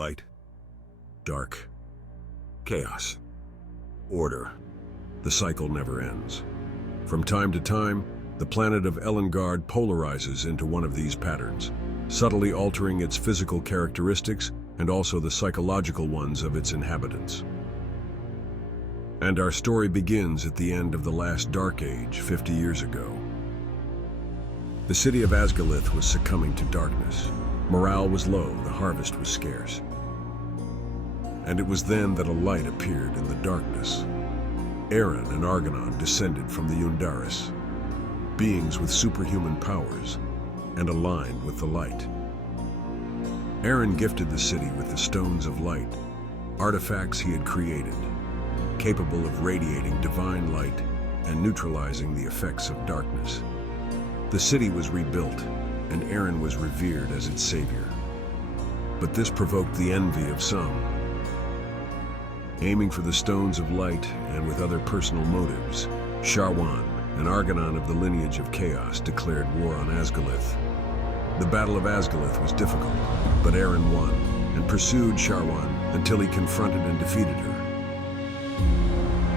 light, dark, chaos, order. The cycle never ends. From time to time, the planet of Elengard polarizes into one of these patterns, subtly altering its physical characteristics and also the psychological ones of its inhabitants. And our story begins at the end of the last Dark Age 50 years ago. The city of Asgalith was succumbing to darkness. Morale was low, the harvest was scarce. And it was then that a light appeared in the darkness. Aaron and Argonon descended from the Undaris, beings with superhuman powers, and aligned with the light. Aaron gifted the city with the Stones of Light, artifacts he had created, capable of radiating divine light and neutralizing the effects of darkness. The city was rebuilt, and Aaron was revered as its savior. But this provoked the envy of some. Aiming for the Stones of Light and with other personal motives, Sharwan, an Argonon of the lineage of Chaos, declared war on Asgalith. The Battle of Asgalith was difficult, but Aaron won and pursued Sharwan until he confronted and defeated her.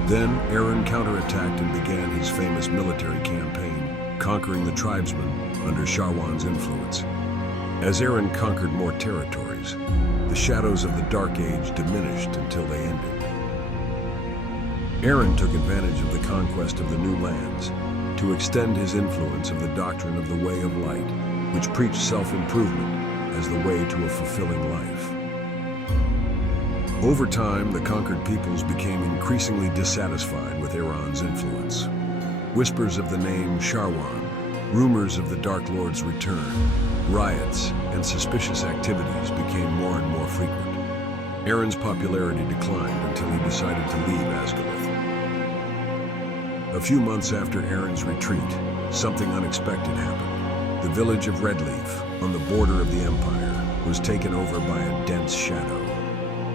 Then Aaron counterattacked and began his famous military campaign, conquering the tribesmen under Sharwan's influence. As Aaron conquered more territories, the shadows of the Dark Age diminished until they ended. Aaron took advantage of the conquest of the new lands to extend his influence of the doctrine of the Way of Light, which preached self-improvement as the way to a fulfilling life. Over time, the conquered peoples became increasingly dissatisfied with Aaron's influence. Whispers of the name Sharwan, rumors of the Dark Lord's return, riots, and suspicious activities became more and more frequent. Aaron's popularity declined until he decided to leave Asgalith. A few months after Aaron's retreat, something unexpected happened. The village of Redleaf, on the border of the Empire, was taken over by a dense shadow.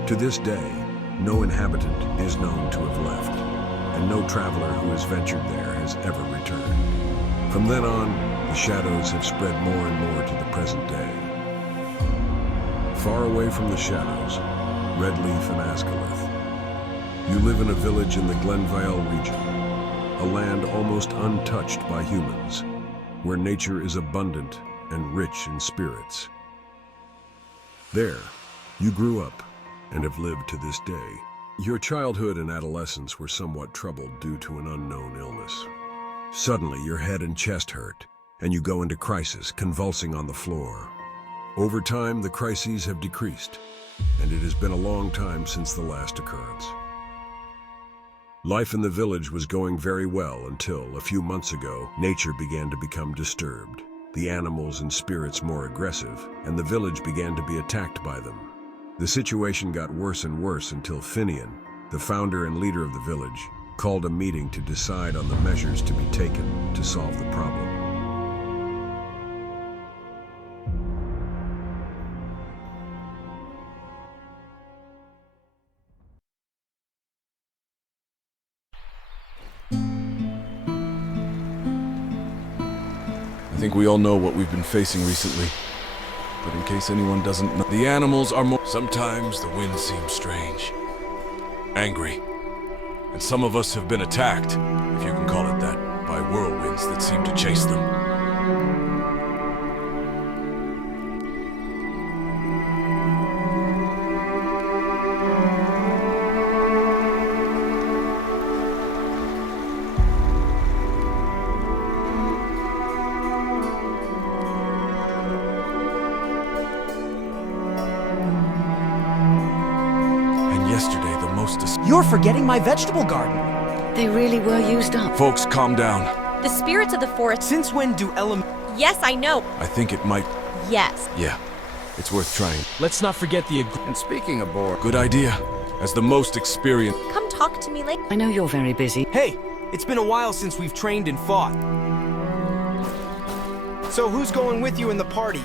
To this day, no inhabitant is known to have left, and no traveler who has ventured there has ever returned. From then on, the shadows have spread more and more to the present day. Far away from the shadows, Redleaf and Asgalith, you live in a village in the Glenvale region, a land almost untouched by humans, where nature is abundant and rich in spirits. There, you grew up and have lived to this day. Your childhood and adolescence were somewhat troubled due to an unknown illness. Suddenly, your head and chest hurt, and you go into crisis, convulsing on the floor. Over time, the crises have decreased, and it has been a long time since the last occurrence. Life in the village was going very well until, a few months ago, nature began to become disturbed. The animals and spirits more aggressive, and the village began to be attacked by them. The situation got worse and worse until Finian, the founder and leader of the village, called a meeting to decide on the measures to be taken to solve the problem. I think we all know what we've been facing recently. But in case anyone doesn't know, the animals are more... Sometimes the wind seems strange, angry, and some of us have been attacked, if you can call it that, by whirlwinds that seem to chase them. You're forgetting my vegetable garden. They really were used up. Folks, calm down. The spirits of the forest... Since when do Yes, I know. I think it might... Yes. Yeah, it's worth trying. Let's not forget the... And speaking of bored... Good idea. As the most experienced... Come talk to me later. I know you're very busy. Hey, it's been a while since we've trained and fought. So who's going with you in the party?